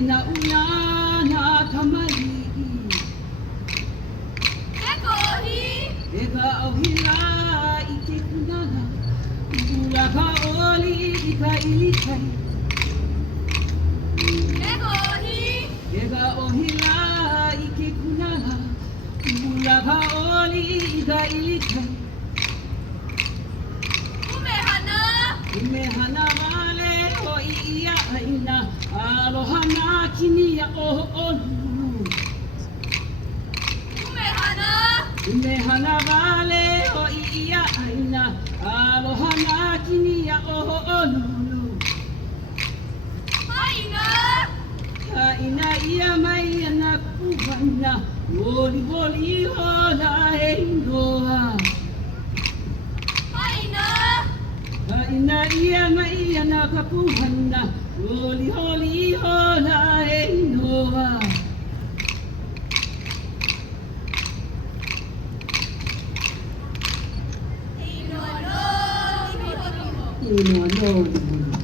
na una na kamali Ega au hila ike kunana Ula ka oli ika ilikai Ega o hila ike kunana Ula ka oli ika ilikai Umehana wale o ia aina Aloha na kini ya o onu Umehana wale o ia aina Aloha na kini ya o onu Ina ia mai ana kuhana Woli woli hola e noa Ina ia mai ana kapuhana Woli woli hola e noa Ino no